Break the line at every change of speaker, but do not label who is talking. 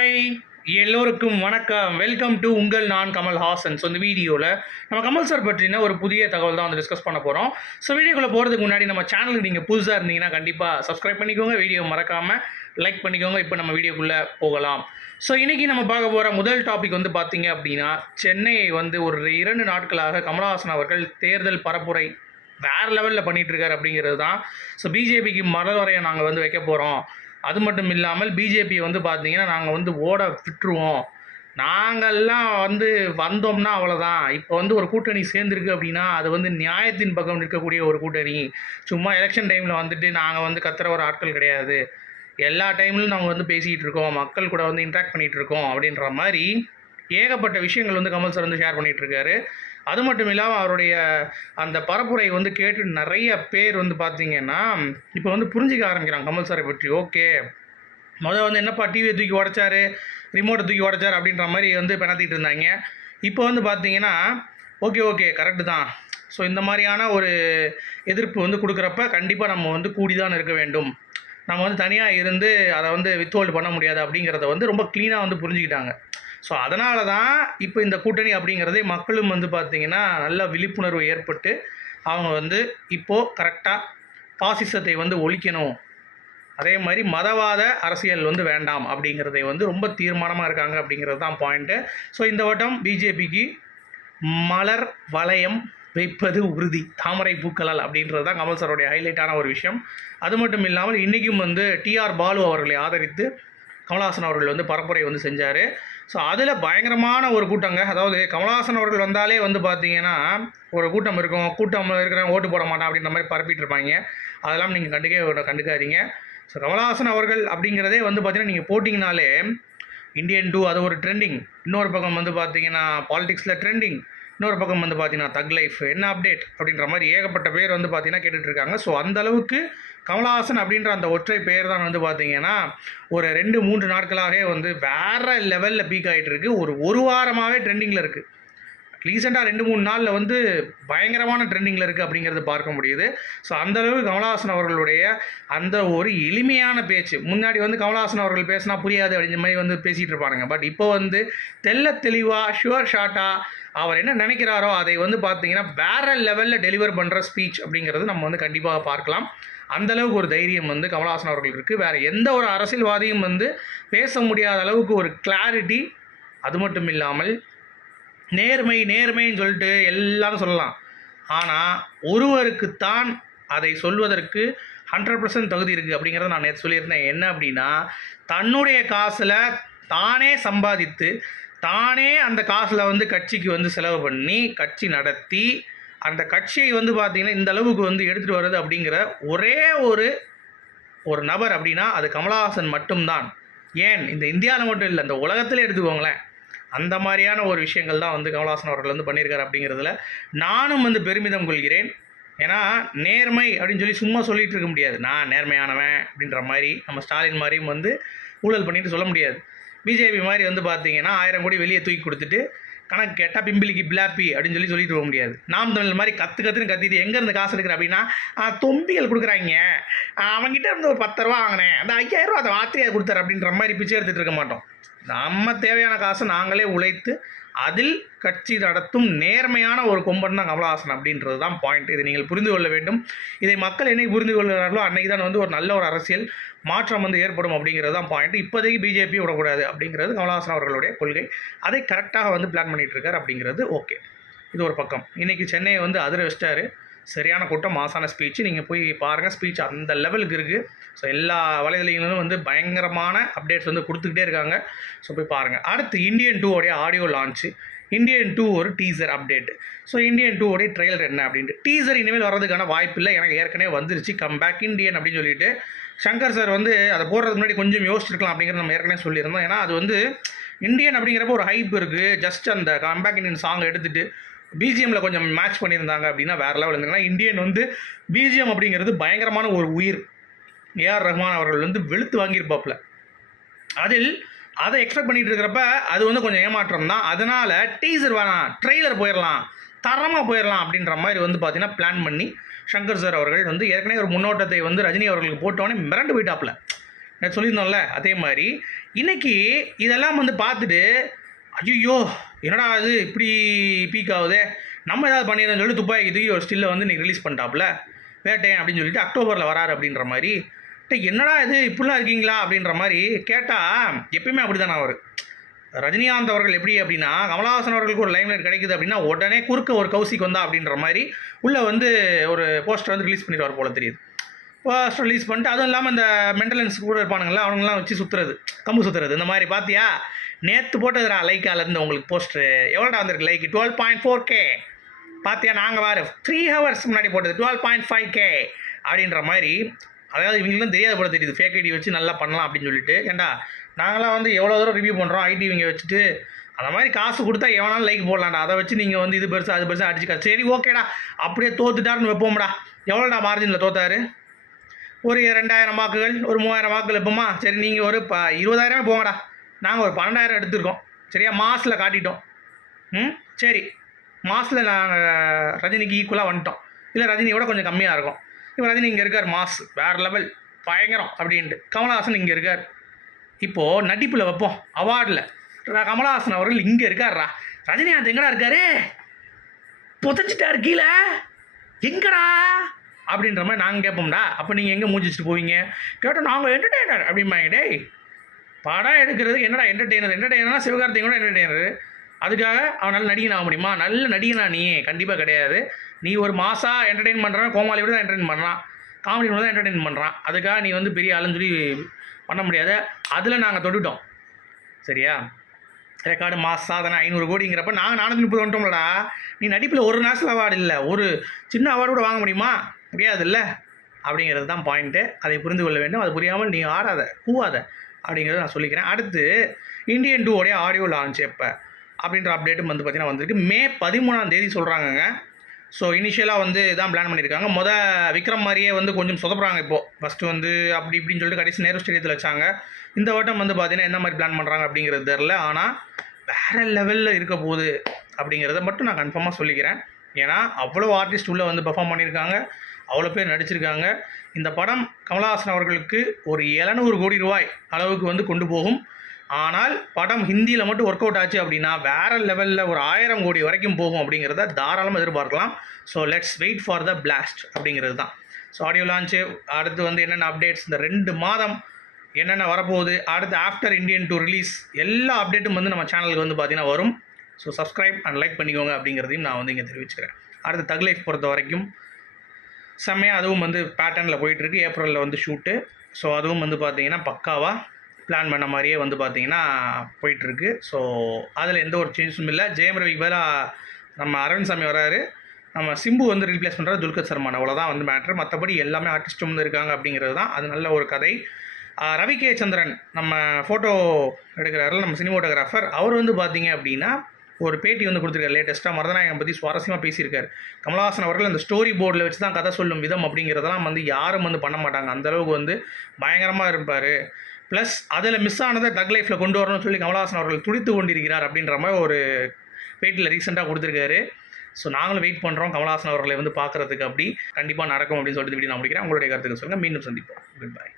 Hi எல்லோருக்கும் வணக்கம். Welcome to உங்கள் நான் கமல் ஹாசன். ஸோ இந்த வீடியோவில் நம்ம கமல் சார் பற்றின ஒரு புதிய தகவல் தான் வந்து டிஸ்கஸ் பண்ண போகிறோம் ஸோ வீடியோக்குள்ளே போகிறதுக்கு முன்னாடி நம்ம சேனலுக்கு நீங்கள் புதுசாக இருந்தீங்கன்னா கண்டிப்பாக சப்ஸ்கிரைப் பண்ணிக்கோங்க. வீடியோ மறக்காமல் லைக் பண்ணிக்கோங்க. இப்போ நம்ம வீடியோக்குள்ளே போகலாம். ஸோ இன்றைக்கி நம்ம பார்க்க போகிற முதல் டாபிக் வந்து பார்த்தீங்க அப்படின்னா சென்னையை வந்து ஒரு இரண்டு நாட்களாக கமலஹாசன் அவர்கள் தேர்தல் பரப்புரை வேறு லெவலில் பண்ணிகிட்ருக்கார் அப்படிங்கிறது தான். ஸோ பிஜேபிக்கு மரவரையை நாங்கள் வந்து வைக்க போகிறோம் அது மட்டும் இல்லாமல் பிஜேபி வந்து பார்த்தீங்கன்னா நாங்கள் வந்து ஓட விட்டுருவோம். நாங்கள்லாம் வந்து வந்தோம்னா அவ்வளோதான் இப்போ வந்து ஒரு கூட்டணி சேர்ந்துருக்கு அப்படின்னா அது வந்து நியாயத்தின் பக்கம் நிற்கக்கூடிய ஒரு கூட்டணி. சும்மா எலெக்ஷன் டைமில் வந்துட்டு நாங்கள் வந்து கத்துற ஒரு ஆட்கள் கிடையாது. எல்லா டைம்லையும் நாங்கள் வந்து பேசிகிட்டு இருக்கோம். மக்கள் கூட வந்து இன்ட்ராக்ட் பண்ணிகிட்டு இருக்கோம் அப்படின்ற மாதிரி ஏகப்பட்ட விஷயங்கள் வந்து கமல் சார் வந்து ஷேர் பண்ணிகிட்ருக்காரு அது மட்டும் இல்லாமல் அவருடைய அந்த பரப்புரை வந்து கேட்டு நிறைய பேர் வந்து பார்த்தீங்கன்னா இப்போ வந்து புரிஞ்சிக்க ஆரம்பிக்கிறாங்க கமல் சாரை பற்றி. ஓகே. முதல் வந்து என்னப்பா டிவியை தூக்கி உடச்சாரு? ரிமோட்டை தூக்கி உடச்சாரு? அப்படின்ற மாதிரி வந்து பெணத்திட்டு இருந்தாங்க. இப்போ வந்து பார்த்தீங்கன்னா ஓகே ஓகே கரெக்டு தான். ஸோ இந்த மாதிரியான ஒரு எதிர்ப்பு வந்து கொடுக்குறப்ப கண்டிப்பாக நம்ம வந்து கூடி தான் இருக்க வேண்டும். நம்ம வந்து தனியாக இருந்து அதை வந்து வித்ஹோல்டு பண்ண முடியாது அப்படிங்கிறத வந்து ரொம்ப க்ளீனாக வந்து புரிஞ்சுக்கிட்டாங்க. ஸோ அதனால தான் இப்போ இந்த கூட்டணி அப்படிங்கிறதே மக்களும் வந்து பார்த்திங்கன்னா நல்ல விழிப்புணர்வு ஏற்பட்டு அவங்க வந்து இப்போது கரெக்டாக பாசிசத்தை வந்து ஒழிக்கணும். அதே மாதிரி மதவாத அரசியல் வந்து வேண்டாம் அப்படிங்கிறதை வந்து ரொம்ப தீர்மானமாக இருக்காங்க அப்படிங்கிறது தான் பாயிண்ட்டு ஸோ இந்த வட்டம் பிஜேபிக்கு மலர் வளையம் வைப்பது உறுதி. தாமரை பூக்களால் அப்படின்றது தான் கமல் சாரோடைய ஹைலைட்டான ஒரு விஷயம். அது மட்டும் இல்லாமல் இன்றைக்கும் வந்து டிஆர் பாலு அவர்களை ஆதரித்து கமல்ஹாசன் அவர்கள் வந்து பரப்புரை வந்து செஞ்சார். ஸோ அதில் பயங்கரமான ஒரு கூட்டங்க. அதாவது கமலஹாசன் அவர்கள் வந்தாலே வந்து பார்த்தீங்கன்னா ஒரு கூட்டம் இருக்கும். கூட்டம் இருக்கிறவங்க ஓட்டு போட மாட்டான் அப்படின்ற மாதிரி பரப்பிட்டு இருப்பாங்க. அதெல்லாம் நீங்கள் கண்டுக்க கண்டுக்காதீங்க. ஸோ கமலஹாசன் அவர்கள் அப்படிங்கிறதே வந்து பார்த்தீங்கன்னா நீங்கள் போட்டிங்கனாலே இந்தியன் டூ அது ஒரு ட்ரெண்டிங் இன்னொரு பக்கம் வந்து பார்த்தீங்கன்னா பாலிடிக்ஸில் ட்ரெண்டிங் இன்னொரு பக்கம் வந்து பார்த்தீங்கன்னா தக் லைஃப் என்ன அப்டேட் அப்படின்ற மாதிரி ஏகப்பட்ட பேர் வந்து பார்த்தீங்கன்னா கேட்டுட்ருக்காங்க. ஸோ அந்த அளவுக்கு கமலஹாசன் அப்படின்ற அந்த ஒற்றை பெயர் தான் வந்து பார்த்தீங்கன்னா ஒரு ரெண்டு மூன்று நாட்களாகவே வந்து வேறு லெவலில் பீக் ஆகிட்டு இருக்கு ஒரு ஒரு வாரமாகவே ட்ரெண்டிங்கில் இருக்குது ரீசெண்டாக ரெண்டு மூணு நாளில் வந்து பயங்கரமான ட்ரெண்டிங்கில் இருக்குது அப்படிங்கிறது பார்க்க முடியுது. ஸோ அந்தளவு கமலஹாசன் அவர்களுடைய அந்த ஒரு எளிமையான பேச்சு. முன்னாடி வந்து கமலஹாசன் அவர்கள் பேசினா புரியாது அப்படிங்கிற மாதிரி வந்து பேசிகிட்டு இருப்பானுங்க. பட் இப்போ வந்து தெல்ல தெளிவாக ஷுவர் ஷார்ட்டாக அவர் என்ன நினைக்கிறாரோ அதை வந்து பார்த்தீங்கன்னா வேறு லெவலில் டெலிவர் பண்ணுற ஸ்பீச் அப்படிங்கிறது நம்ம வந்து கண்டிப்பாக பார்க்கலாம். அந்தளவுக்கு ஒரு தைரியம் வந்து கமலஹாசன் அவர்கள் இருக்குது வேறு எந்த ஒரு அரசியல்வாதியும் வந்து பேச முடியாத அளவுக்கு ஒரு கிளாரிட்டி அது மட்டும் இல்லாமல் நேர்மை நேர்மைன்னு சொல்லிட்டு எல்லாரும் சொல்லலாம். ஆனால் ஒருவருக்குத்தான் அதை சொல்வதற்கு ஹண்ட்ரட் பர்சன்ட் தகுதி இருக்குது அப்படிங்கிறத நான் நேற்று சொல்லியிருந்தேன். என்ன அப்படின்னா தன்னுடைய காசில் தானே சம்பாதித்து தானே அந்த காசில் வந்து கட்சிக்கு வந்து செலவு பண்ணி கட்சி நடத்தி அந்த கட்சியை வந்து பார்த்திங்கன்னா இந்த அளவுக்கு வந்து எடுத்துகிட்டு வர்றது அப்படிங்கிற ஒரே ஒரு ஒரு நபர் அப்படின்னா அது கமலஹாசன் மட்டும்தான். ஏன்? இந்த இந்தியாவில் மட்டும் இல்லை இந்த உலகத்திலே எடுத்துக்கோங்களேன். அந்த மாதிரியான ஒரு விஷயங்கள் தான் வந்து கமல்ஹாசன் அவர்கள் வந்து பண்ணியிருக்காரு அப்படிங்கிறதுல நானும் வந்து பெருமிதம் கொள்கிறேன். ஏன்னா நேர்மை அப்படின்னு சொல்லி சும்மா சொல்லிகிட்டு இருக்க முடியாது. நான் நேர்மையானவன் அப்படின்ற மாதிரி நம்ம ஸ்டாலின் மாதிரியும் வந்து ஊழல் பண்ணிட்டு சொல்ல முடியாது. பிஜேபி மாதிரி வந்து பார்த்தீங்கன்னா ஆயிரம் கோடி வெளியே தூக்கி கொடுத்துட்டு கணக்கு கேட்டால் பிம்பிளிக்கு பிளாப்பி அப்படின்னு சொல்லி சொல்லிட்டு போக முடியாது. நாம் தமிழ் மாதிரி கற்று கற்றுன்னு கத்திட்டு எங்கேருந்து காசு எடுக்கிற அப்படின்னா தொம்பிகள் கொடுக்குறாங்க. அவங்ககிட்ட இருந்து ஒரு பத்து ரூபா வாங்கினேன். அந்த ஐயாயிரம் ரூபா அதை வாத்திரியாக கொடுத்தாரு அப்படின்ற மாதிரி பிச்சை எடுத்துகிட்டு இருக்க மாட்டோம். நம்ம தேவையான காசை நாங்களே உழைத்து அதில் கட்சி நடத்தும் நேர்மையான ஒரு கொம்பன் தான் கமலஹாசன் அப்படின்றது தான் பாயிண்ட் இதை நீங்கள் புரிந்து கொள்ள வேண்டும். இதை மக்கள் என்னைக்கு புரிந்து கொள்கிறார்களோ அன்றைக்கு தான் வந்து ஒரு நல்ல ஒரு அரசியல் மாற்றம் வந்து ஏற்படும் அப்படிங்கிறது தான் பாயிண்ட் இப்போதைக்கு பிஜேபி விடக்கூடாது அப்படிங்கிறது கமலஹாசன் அவர்களுடைய கொள்கை. அதை கரெக்டாக வந்து பிளான் பண்ணிகிட்டு இருக்கார் அப்படிங்கிறது ஓகே இது ஒரு பக்கம். இன்றைக்கி சென்னையை வந்து அதிர வச்சிட்டாரு. சரியான கூட்டம் மாசான ஸ்பீச் நீங்கள் போய் பாருங்கள் ஸ்பீச் அந்த லெவலுக்கு இருக்குது ஸோ எல்லா வலைதளங்களும் வந்து பயங்கரமான அப்டேட்ஸ் வந்து கொடுத்துக்கிட்டே இருக்காங்க. ஸோ போய் பாருங்கள் அடுத்து இந்தியன் டூவோடைய ஆடியோ லான்ச்சு இந்தியன் டூ ஒரு டீசர் அப்டேட் ஸோ இந்தியன் டூவோடைய ட்ரெய்லர் என்ன அப்படின்ட்டு. டீசர் இனிமேல் வர்றதுக்கான வாய்ப்பு இல்லை. எனக்கு ஏற்கனவே வந்துருச்சு. கம் பேக் இந்தியன் அப்படின்னு சொல்லிட்டு. சங்கர் சார் வந்து அதை போடுறதுக்கு முன்னாடி கொஞ்சம் யோசிச்சிருக்கலாம் அப்படிங்கிறத நம்ம ஏற்கனவே சொல்லியிருந்தோம். ஏன்னா அது வந்து இந்தியன் அப்படிங்கிறப்ப ஒரு ஹைப் இருக்குது ஜஸ்ட் அந்த கம்பேக் இண்டியன் சாங் எடுத்துகிட்டு பிஜிஎம்மில் கொஞ்சம் மேட்ச் பண்ணியிருந்தாங்க அப்படின்னா வேறு லெவல் இருந்தாங்கன்னா இந்தியன் வந்து பிஜிஎம் அப்படிங்கிறது பயங்கரமான ஒரு உயிர். ஏஆர் ரஹ்மான் அவர்கள் வந்து வெளுத்து வாங்கியிருப்பாப்புல. அதில் அதை எக்ஸ்பெக்ட் பண்ணிட்டு இருக்கிறப்ப அது வந்து கொஞ்சம் ஏமாற்றம் தான். அதனால் டீசர் வேணாம் ட்ரெய்லர் போயிடலாம் தரமாக போயிடலாம் அப்படின்ற மாதிரி வந்து பார்த்தீங்கன்னா பிளான் பண்ணி சங்கர் சார் அவர்கள் வந்து ஏற்கனவே ஒரு முன்னோட்டத்தை வந்து ரஜினி அவர்களுக்கு போட்டோன்னே மிரண்டு போயிட்டாப்புல. நான் சொல்லியிருந்தோம்ல அதே மாதிரி. இன்றைக்கி இதெல்லாம் வந்து பார்த்துட்டு ஐயோ என்னடா இது? இப்படி பீக் ஆகுதே? நம்ம ஏதாவது பண்ணிடுறோம்னு சொல்லி துப்பாக்கி தூக்கி ஒரு ஸ்டில்லை வந்து நீங்கள் ரிலீஸ் பண்ணிட்டாப்புல. வேட்டேன் அப்படின்னு சொல்லிட்டு அக்டோபரில் வராரு அப்படின்ற மாதிரி. என்னடா இது? இப்படிலாம் இருக்கீங்களா? அப்படின்ற மாதிரி கேட்டால் எப்பயுமே அப்படி தானே அவர். ரஜினிகாந்த் அவர்கள் எப்படி அப்படின்னா கமலஹாசன் அவர்களுக்கு ஒரு லைம்லைட் கிடைக்குது அப்படின்னா உடனே குறுக்க ஒரு கௌசிக் வந்தா அப்படின்ற மாதிரி உள்ளே வந்து ஒரு போஸ்டர் வந்து ரிலீஸ் பண்ணிடுவார் போல தெரியுது. ஃபர்ஸ்ட் ரிலீஸ் பண்ணிட்டு அதுவும் இல்லாமல் இந்த மென்டலன்ஸ் கூட இருப்பானுங்களா அவனுங்களாம் வச்சு சுற்றுறது கம்பு சுற்றுறது இந்த மாதிரி பார்த்தியா நேற்று போட்டதுடா லைக்கால இருந்து உங்களுக்கு போஸ்ட்ரு எவ்வளோடா வந்திருக்கு like? Twelve point four K பார்த்தியா நாங்கள் வேறு த்ரீ ஹவர்ஸ் முன்னாடி போட்டது டுவெல் பாயிண்ட் ஃபைவ் கே அப்படின்ற மாதிரி. அதாவது இவங்களும் தெரியாத போல தெரியுது ஃபேக் ஐடி வச்சு நல்லா பண்ணலாம் அப்படின்னு சொல்லிட்டு. ஏன்டா நாங்களாம் வந்து எவ்வளோ தூரம் ரிவ்யூ பண்ணுறோம் ஐடி இவங்க வச்சுட்டு. அந்த மாதிரி காசு கொடுத்தா எவனாலும் லைக் போடலாம்டா. அதை வச்சு நீங்கள் வந்து இது பெருசு அது பெருசாக அடிச்சுக்கா சரி ஓகேடா அப்படியே தோத்துட்டாருன்னு வைப்போம்டா. எவ்வளோடா மார்ஜினில் தோத்தாரு? ஒரு ரெண்டாயிரம் வாக்குகள் ஒரு மூவாயிரம் வாக்குகள் எப்போமா சரி நீங்கள் ஒரு ப இருபதாயிரமே போங்கடா. நாங்கள் ஒரு பன்னெண்டாயிரம் எடுத்திருக்கோம். சரியா? மாசில் காட்டிட்டோம். ம்? சரி. மாசில் நாங்கள் ரஜினிக்கு ஈக்குவலாக வந்துட்டோம். இல்லை ரஜினியோட கொஞ்சம் கம்மியாக இருக்கும். இப்போ ரஜினி இங்கே இருக்கார் மாஸ். வேறு லெவல் பயங்கரம் அப்படின்ட்டு. கமலஹாசன் இங்கே இருக்கார். இப்போது நடிப்பில் வைப்போம். அவார்டில். கமலஹாசன் அவர்கள் இங்கே இருக்கார்ரா ரஜினிகாந்த் எங்கடா இருக்காரு? புதஞ்சிட்டார் கீழே. எங்கடா? அப்படின்ற மாதிரி நாங்கள் கேட்போம்டா. அப்போ நீங்கள் எங்கே மூஞ்சிச்சுட்டு போவீங்க? கேட்டோம் நாங்கள் என்டர்டெய்னர் அப்படிம்பாங்க. டேய் படம் எடுக்கிறதுக்கு என்னடா என்டர்டெய்னர் என்டர்டெய்னர்னா சிவகார்த்திகோட என்டர்டெய்னர் அதுக்காக அவனால் நடிகன் ஆக முடியுமா? நல்ல நடிகனா நீ. கண்டிப்பாக கிடையாது. நீ ஒரு மாசா என்டர்டெயின் பண்ணுறான் கோமாளியோட தான் என்டர்டெயின் பண்ணுறான் காமெடி தான் என்டர்டெயின் பண்ணுறான் அதுக்காக நீ வந்து பெரிய ஆளுன்னு சொல்லி பண்ண முடியாது. அதில் நாங்கள் தொட்டுட்டோம். சரியா? ரெக்கார்டு மாஸ் சாதனை ஐநூறு கோடிங்கிறப்ப நாங்கள் நானூற்றி முப்பது வந்துட்டோம்லடா. நீ நடிப்பில் ஒரு நேஷனல் அவார்டு இல்லை. ஒரு சின்ன அவார்டு கூட வாங்க முடியுமா? முடியாதுல்ல? அப்படிங்கிறது தான் பாயிண்ட்டு அதை புரிந்து கொள்ள வேண்டும். அது புரியாமல் நீ ஆடாத கூவாத அப்படிங்கிறத நான் சொல்லிக்கிறேன். அடுத்து இந்தியன் டூவோடைய ஆடியோ லான்ச் எப்போ? அப்படின்ற அப்டேட்டும் வந்து பார்த்தீங்கன்னா வந்திருக்கு. மே பதிமூணாம் தேதி சொல்கிறாங்கங்க ஸோ இனிஷியலாக வந்து இதான் பிளான் பண்ணியிருக்காங்க. மொதல் விக்ரம் மாதிரியே வந்து கொஞ்சம் சொதப்புறாங்க இப்போது ஃபஸ்ட்டு வந்து அப்படி இப்படின்னு சொல்லிட்டு கடைசி நேரு ஸ்டேடியத்தில் வச்சாங்க. இந்த வட்டம் வந்து பார்த்தீங்கன்னா என்ன மாதிரி பிளான் பண்ணுறாங்க அப்படிங்கிறது தெரில ஆனால் வேறு லெவலில் இருக்க போகுது அப்படிங்கிறத மட்டும் நான் கன்ஃபார்மாக சொல்லிக்கிறேன். ஏன்னா அவ்வளோ ஆர்டிஸ்ட் உள்ளே வந்து பெர்ஃபார்ம் பண்ணியிருக்காங்க. அவ்வளோ பேர் நடிச்சிருக்காங்க. இந்த படம் கமலஹாசன் அவர்களுக்கு ஒரு எழுநூறு கோடி ரூபாய் அளவுக்கு வந்து கொண்டு போகும். ஆனால் படம் ஹிந்தியில் மட்டும் ஒர்க் அவுட் ஆச்சு அப்படின்னா வேற லெவலில் ஒரு ஆயிரம் கோடி வரைக்கும் போகும் அப்படிங்கிறத தாராளமாக எதிர்பார்க்கலாம். So let's wait for the blast அப்படிங்கிறது தான். ஸோ ஆடியோ லான்ச்சு அடுத்து வந்து என்னென்ன அப்டேட்ஸ் இந்த ரெண்டு மாதம் என்னென்ன வரப்போகுது அடுத்து ஆஃப்டர் இந்தியன் டூ ரிலீஸ் எல்லா அப்டேட்டும் வந்து நம்ம சேனலுக்கு வந்து பார்த்திங்கன்னா வரும். ஸோ சப்ஸ்கிரைப் அண்ட் லைக் பண்ணிக்கோங்க அப்படிங்கிறதையும் நான் வந்து இங்கே தெரிவிச்சுக்கிறேன். அடுத்து தக் லைஃப் பொறுத்த வரைக்கும் செம்மையாக அதுவும் வந்து பேட்டர்னில் போயிட்டுருக்கு. ஏப்ரலில் வந்து ஷூட்டு ஸோ அதுவும் வந்து பார்த்திங்கன்னா பக்காவாக பிளான் பண்ண மாதிரியே வந்து பார்த்திங்கன்னா போயிட்டுருக்கு. ஸோ அதில் எந்த ஒரு சேஞ்சும் இல்லை. ஜெயம் ரவிக்கு பதிலாக நம்ம அரவிந்த் சாமி வராரு. நம்ம சிம்பு வந்து ரீப்ளேஸ் பண்ணுறது துல்கர் சர்மான். அவ்வளோதான் வந்து மேட்ரு மற்றபடி எல்லாமே ஆர்டிஸ்ட்டும் வந்து இருக்காங்க அப்படிங்கிறது தான். அது நல்ல ஒரு கதை. ரவி கே. சந்திரன் நம்ம ஃபோட்டோ எடுக்கிறாரில் நம்ம சினிமோட்டோகிராஃபர் அவர் வந்து பார்த்தீங்க அப்படின்னா ஒரு பேட்டி வந்து கொடுத்துருக்காரு லேட்டஸ்ட்டாக மருதநாயகம் பற்றி சுவாரஸ்யமாக பேசியிருக்காரு. கமலஹாசன் அவர்கள் அந்த ஸ்டோரி போர்டில் வச்சு தான் கதை சொல்லும் விதம் அப்படிங்கிறதெல்லாம் வந்து யாரும் வந்து பண்ண மாட்டாங்க. அந்தளவுக்கு வந்து பயங்கரமாக இருப்பார். ப்ளஸ் அதில் மிஸ் ஆனதை டக் லைஃப்பில் கொண்டு வரணும்னு சொல்லி கமலஹாசன் அவர்கள் துடித்து கொண்டிருக்கிறார் அப்படின்ற மாதிரி ஒரு பேட்டியில் ரீசெண்டாக கொடுத்துருக்காரு. ஸோ நாங்களும் வெயிட் பண்ணுறோம் கமலஹாசன் அவர்களை வந்து பார்க்குறதுக்கு அப்படி. கண்டிப்பாக நடக்கும் அப்படின்னு சொல்லிட்டு இப்படி நான் முடிக்கிறேன். உங்களுடைய கருத்துக்கு சொல்லுங்கள் மீண்டும் சந்திப்போம். Good bye